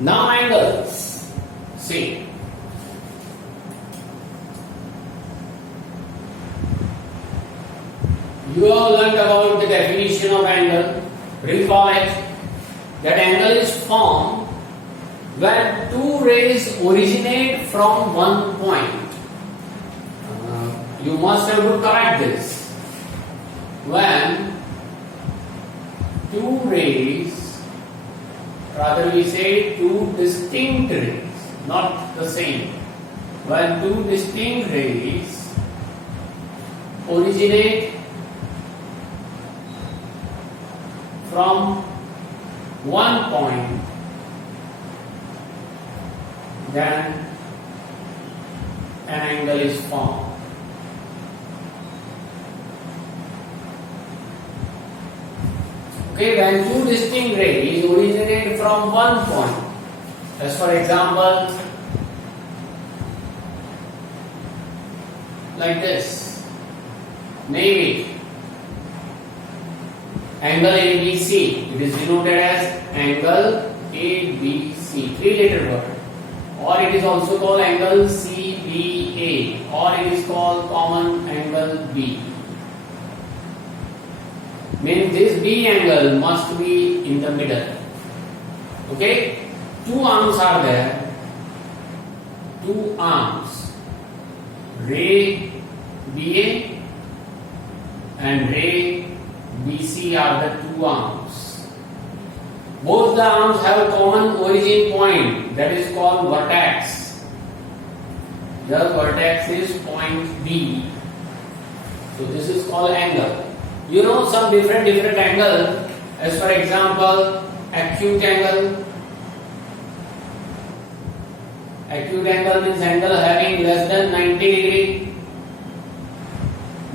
Now angles. See. You have learned about the definition of angle. Recall it. That angle is formed when two rays originate from one point. You must have to correct this. When two rays, rather we say two distinct rays, not the same. When two distinct rays originate from one point, then an angle is formed. Okay, when two distinct rays originate from one point, as for example, like this, name it angle ABC. It is denoted as angle ABC, three-letter word, or it is also called angle CBA, or it is called common angle B. Means this B angle must be in the middle. Okay, two arms are there. Two arms, ray BA and ray BC are the two arms. Both the arms have a common origin point, that is called vertex. The vertex is point B. So this is called angle. You know some different angle, as for example, acute angle. Acute angle means angle having less than 90 degree.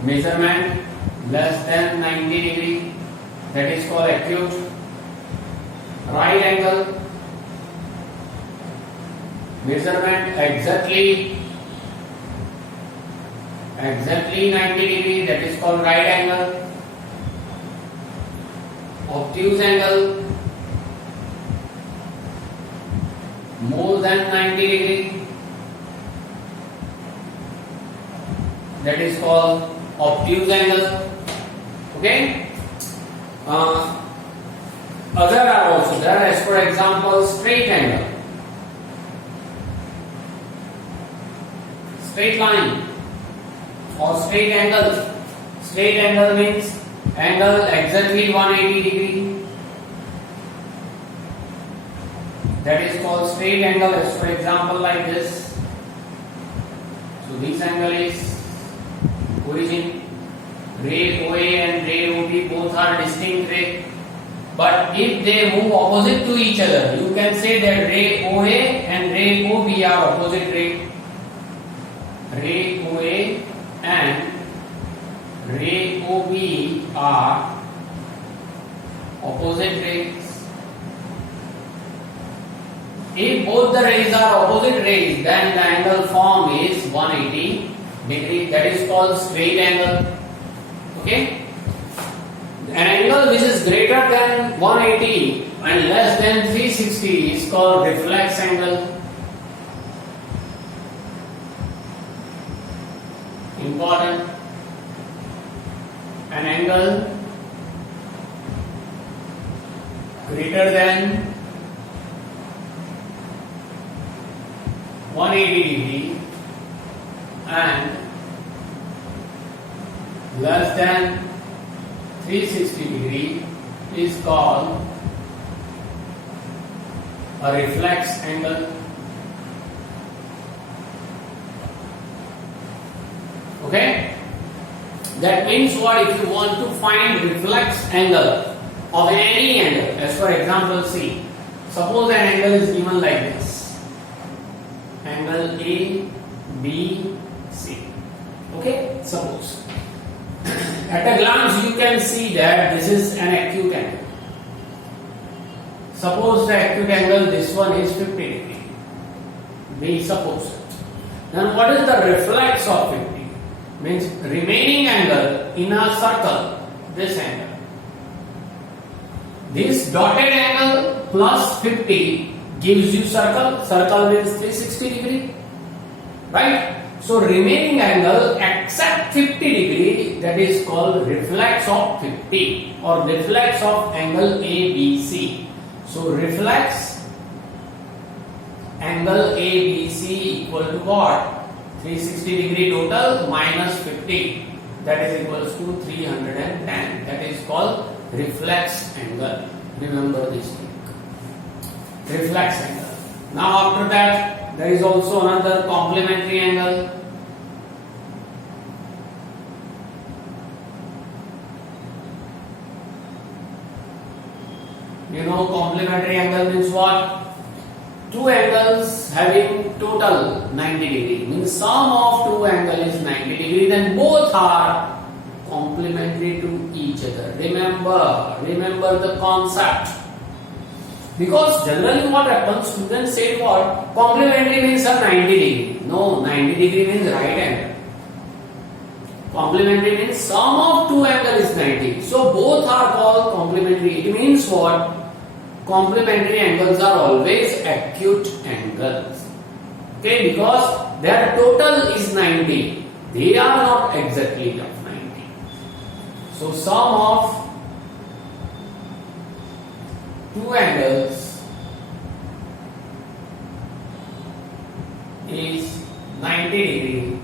Measurement less than 90 degree. That is called acute. Right angle. Measurement exactly 90 degree. That is called right angle. Obtuse angle more than 90 degree, that is called obtuse angle. Okay, other are also there, as for example straight angle, straight line or straight angle. Straight angle means angle exactly 180 degree, that is called straight angle, as for example like this. So this angle is origin. Ray OA and ray OB both are distinct ray, but if they move opposite to each other, you can say that ray OA and ray OB are opposite ray. Ray OA and ray OB are opposite rays. If both the rays are opposite rays, then the angle formed is 180 degree. That is called straight angle. Okay? An angle which is greater than 180 and less than 360 is called reflex angle. Important. An angle greater than 180 degree and less than 360 degree is called a reflex angle. Okay? That means what? If you want to find reflex angle of any angle, as for example C, suppose an angle is given like this, angle A, B, C. Okay? Suppose. At a glance you can see that this is an acute angle. Suppose the acute angle, this one is 50 degree. We suppose it. Then what is the reflex of 50? Means remaining angle in a circle, this angle. This dotted angle plus 50 gives you circle. Circle means 360 degree, right? So remaining angle except 50 degree, that is called reflex of 50 or reflex of angle ABC. So reflex angle ABC equal to what? 360 degree total minus 50, that is equals to 310. That is called reflex angle. Remember this thing. Reflex angle. Now after that, there is also another complementary angle. You know complementary angle means what? Two angles having total 90 degree, means sum of two angles is 90 degree, then both are complementary to each other. Remember the concept. Because generally what happens, students say what? Complementary means a 90 degree. No, 90 degree means right angle. Complementary means sum of two angles is 90. So both are called complementary. It means what? Complementary angles are always acute angles. Okay, because their total is 90. They are not exactly of 90. So sum of two angles is 90 degree,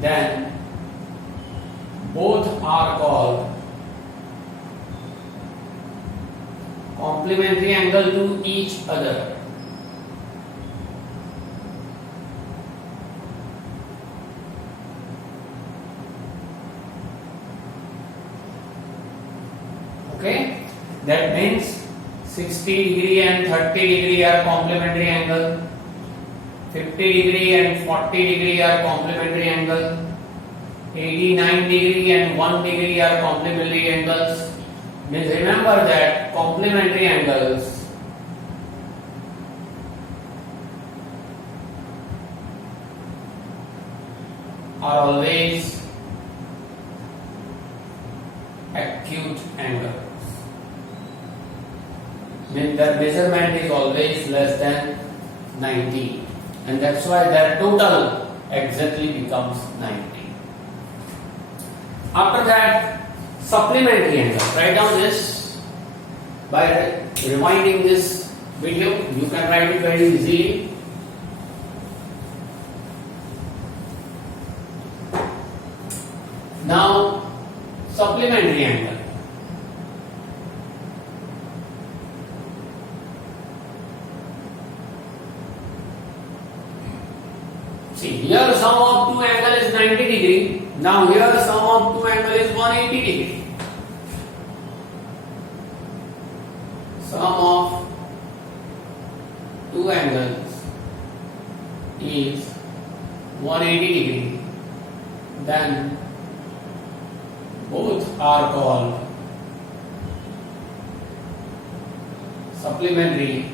then both are called complementary angle to each other. Okay, that means 60 degree and 30 degree are complementary angle, 50 degree and 40 degree are complementary angle, 89 degree and 1 degree are complementary angles. Means remember that complementary angles are always acute angles. Means their measurement is always less than 90, and that's why their total exactly becomes 90. After that, supplementary angle. Write down this by rewinding this video. You can write it very easily. Now, supplementary angle. See, here sum of two angle is 90 degree. Now here sum of two angle is 180 degree. Sum of two angles is 180 degree. Then both are called supplementary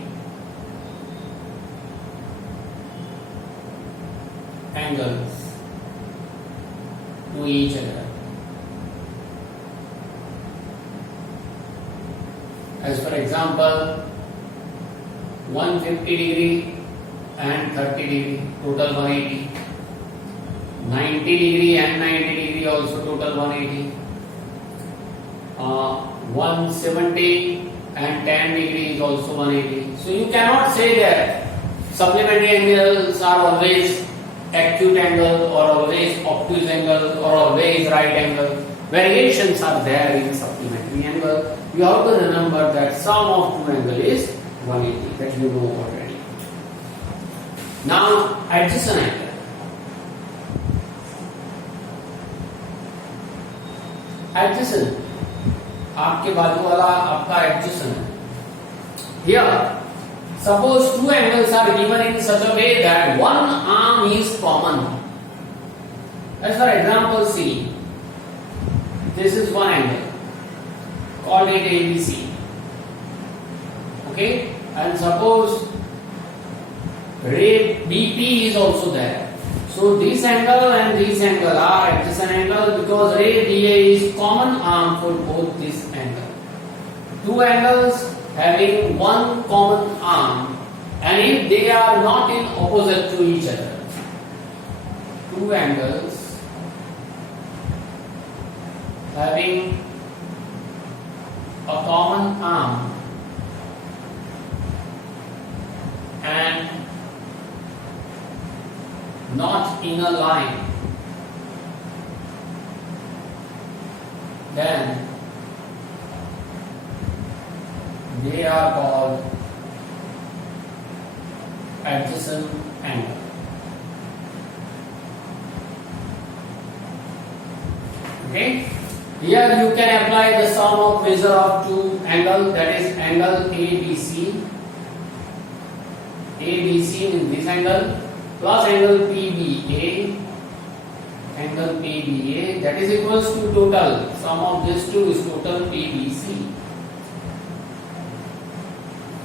angles to each other. As for example, 150 degree and 30 degree, total 180. 90 degree and 90 degree, also total 180. 170 and 10 degree is also 180. So you cannot say that supplementary angles are always acute angle or always obtuse angle or always right angle. Variations are there in supplementary angle. You have to remember that sum of two angle is 180, that you know already. Now adjacent angle. Adjacent, आपके बाजू वाला आपका adjacent है. Here, suppose two angles are given in such a way that one arm is common. As for example, see, this is one angle. Call it ABC. Okay, and suppose ray BP is also there. So this angle and this angle are adjacent angle because ray DA is common arm for both this angle. Two angles having one common arm and if they are not in opposite to each other, two angles having a common arm and not in a line, then they are called adjacent angle. Okay? Here you can apply the sum of measure of two angles, that is angle ABC. ABC is this angle plus angle PBA. Angle PBA, that is equals to total sum of these two is total PBC.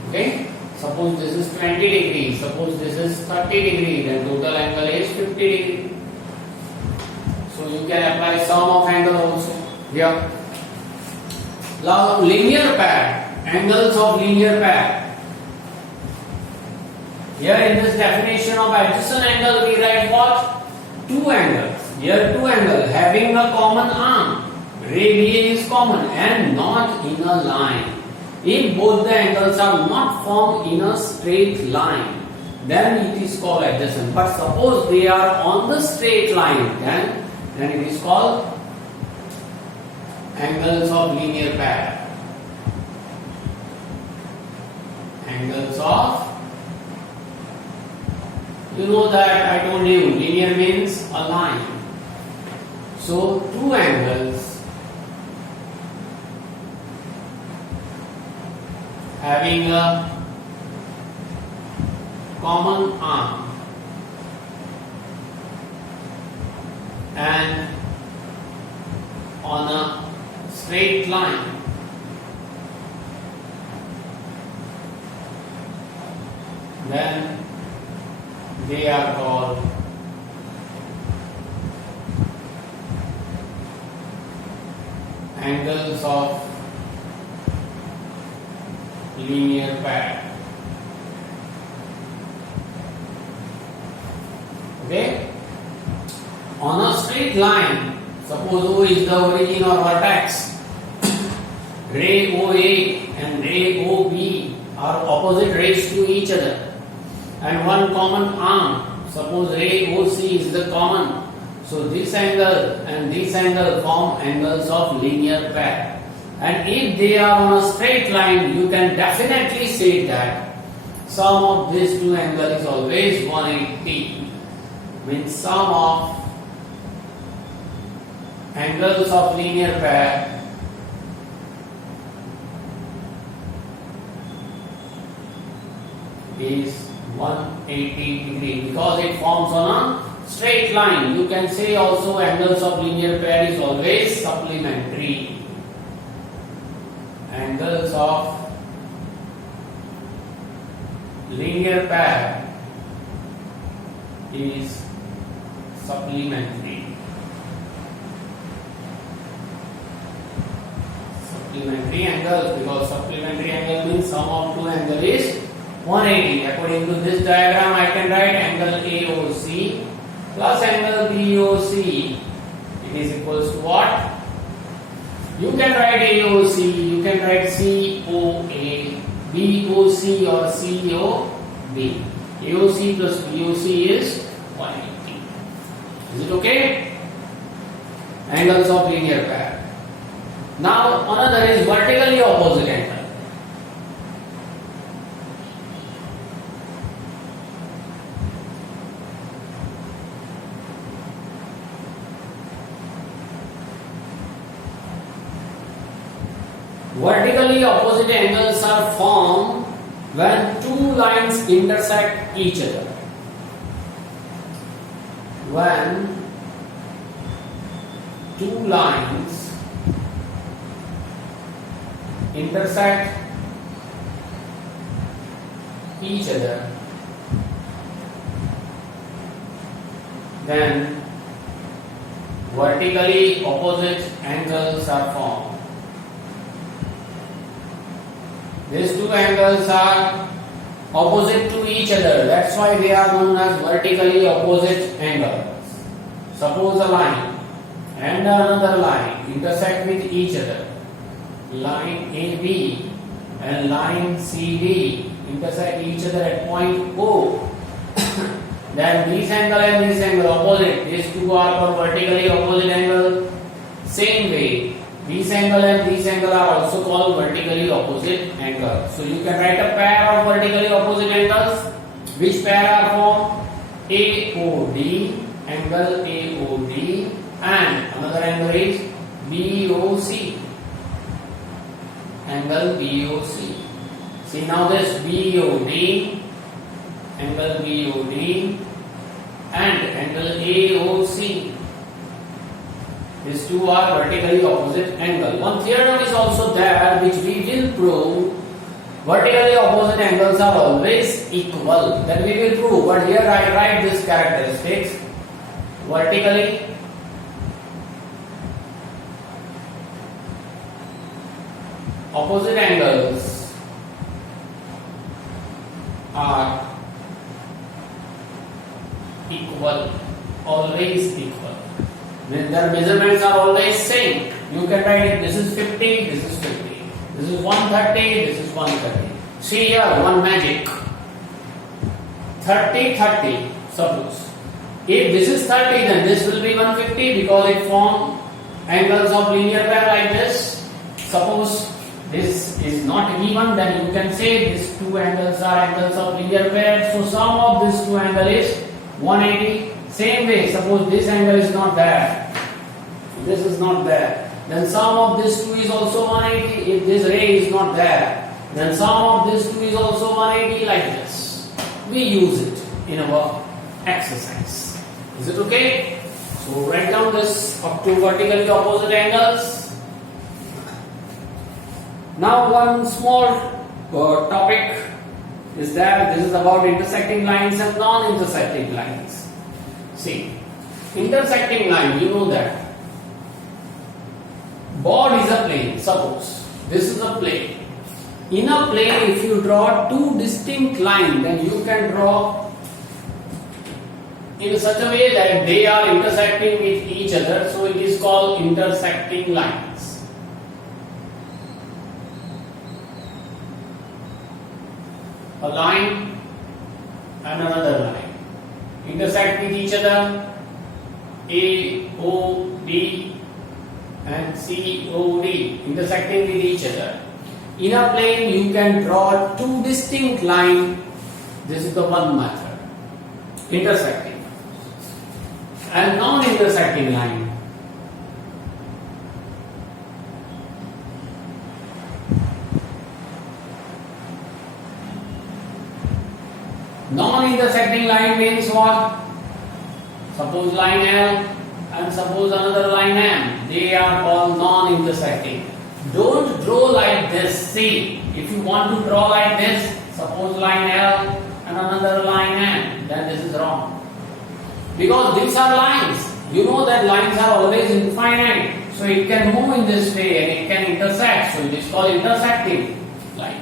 Okay? Suppose this is 20 degrees, suppose this is 30 degrees, then total angle is 50 degrees. So you can apply sum of angle also here. Now linear pair, angles of linear pair. Here in this definition of adjacent angle we write what? Two angles. Here two angles having a common arm. Ray BA is common and not in a line. If both the angles are not formed in a straight line, then it is called adjacent. But suppose they are on the straight line, then it is called angles of linear pair. Angles of, you know that I told you, linear means a line. So two angles having a common arm and on a straight line, then they are called angles of linear pair. Okay? On a straight line, suppose O is the origin or vertex, ray OA and ray OB are opposite rays to each other, and one common arm, suppose ray OC is the common. So this angle and this angle form angles of linear pair. And if they are on a straight line, you can definitely say that sum of these two angles is always 180. Means sum of angles of linear pair is 180 degree because it forms on a straight line. You can say also angles of linear pair is always supplementary. Angles of linear pair is supplementary. Supplementary angles, because supplementary angle means sum of two angles is 180. According to this diagram, I can write angle AOC plus angle BOC. It is equals to what? You can write AOC, you can write COA, BOC or COB. AOC plus BOC is 180. Is it okay? Angles of linear pair. Now another is vertically opposite angle. Vertically opposite angles are formed when two lines intersect each other. When two lines intersect each other, then vertically opposite angles are formed. These two angles are opposite to each other. That's why they are known as vertically opposite angles. Suppose a line and another line intersect with each other. Line AB and line CD intersect each other at point O. Then this angle and this angle opposite. These two are called vertically opposite angle. Same way, this angle and this angle are also called vertically opposite angles. So you can write a pair of vertically opposite angles. Which pair are formed? AOD, angle AOD, and another angle is BOC, angle BOC. See now this BOD, angle BOD, and angle AOC. These two are vertically opposite angle. One theorem is also there which we will prove. Vertically opposite angles are always equal. That we will prove. But here I write this characteristics. Vertically opposite angles are equal. Always equal. When their measurements are always same. You can write it, this is 50, this is 50. This is 130, this is 130. See here, one magic. 30, 30, suppose. If this is 30, then this will be 150 because it forms angles of linear pair like this. Suppose this is not even, then you can say these two angles are angles of linear pair. So sum of these two angles is 180. Same way, suppose this angle is not there, this is not there, then sum of this two is also 180. If this ray is not there, then sum of this two is also 180, like this. We use it in our exercise. Is it okay? So write down this up to vertically opposite angles. Now one small topic is there. This is about intersecting lines and non-intersecting lines. See, intersecting line, you know that. Board is a plane, suppose. This is a plane. In a plane, if you draw two distinct lines, then you can draw in such a way that they are intersecting with each other. So it is called intersecting lines. A line and another line intersect with each other. A, O, D and C, O, D intersecting with each other. In a plane you can draw two distinct lines. This is the one method. Intersecting. And non-intersecting line. Non-intersecting line means what? Suppose line L and suppose another line M. They are all non-intersecting. Don't draw like this. See, if you want to draw like this, suppose line L and another line M, then this is wrong. Because these are lines. You know that lines are always infinite. So it can move in this way and it can intersect. So it is called intersecting line.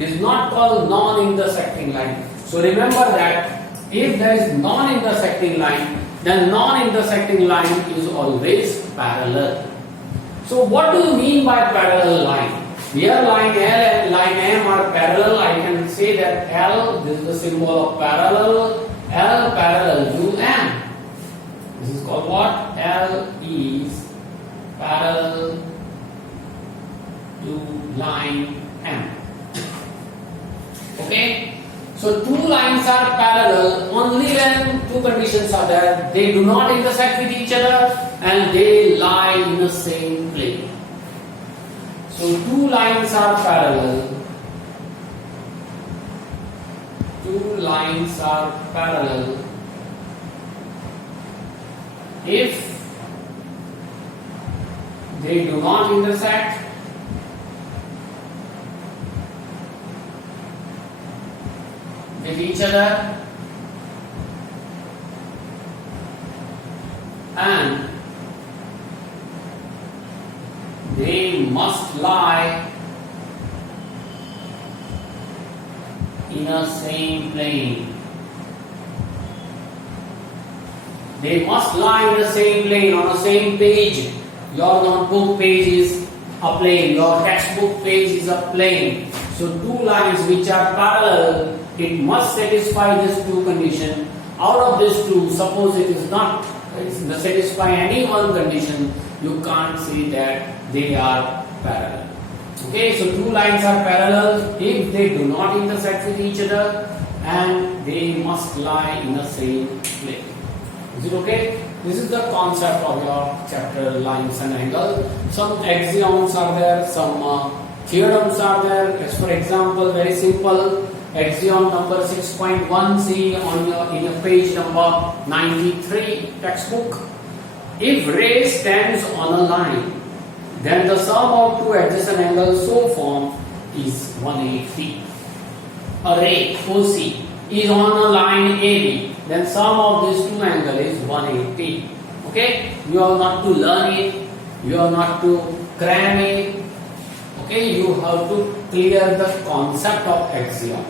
It is not called non-intersecting line. So remember that if there is non-intersecting line, then non-intersecting line is always parallel. So what do you mean by parallel line? Here line L and line M are parallel. I can say that L, this is the symbol of parallel, L parallel to M. This is called what? L is parallel to line M. Okay? So two lines are parallel only when two conditions are there. They do not intersect with each other and they lie in the same plane. So two lines are parallel. Two lines are parallel if they do not intersect with each other and they must lie in a same plane. They must lie in the same plane, on the same page. Your notebook page is a plane, your textbook page is a plane. So two lines which are parallel, it must satisfy these two conditions. Out of these two, suppose it is not satisfy any one condition, you can't say that they are parallel. Okay, so two lines are parallel if they do not intersect with each other and they must lie in the same plane. Is it okay? This is the concept of your chapter lines and angles. Some axioms are there, some theorems are there. As for example, very simple axiom number 6.1, see in your page number 93 textbook. If ray stands on a line, then the sum of two adjacent angles so formed is 180. A ray OC is on a line AB, then sum of these two angles is 180. Okay, you are not to learn it, you are not to cram it. Okay, you have to clear the concept of axiom.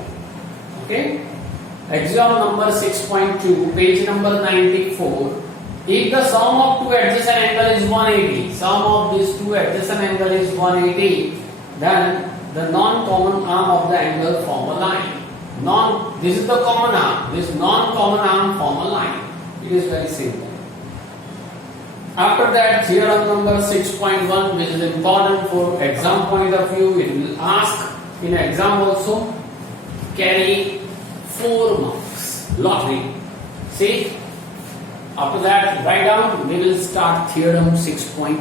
Okay, axiom number 6.2, page number 94. If the sum of two adjacent angles is 180, sum of these two adjacent angles is 180, then the non-common arm of the angle form a line. This is the common arm. This non-common arm form a line. It is very simple. After that, theorem number 6.1, which is important for exam point of view, it will ask in exam also, carry 4 marks, lottery. See? After that, write down, we will start theorem 6.1.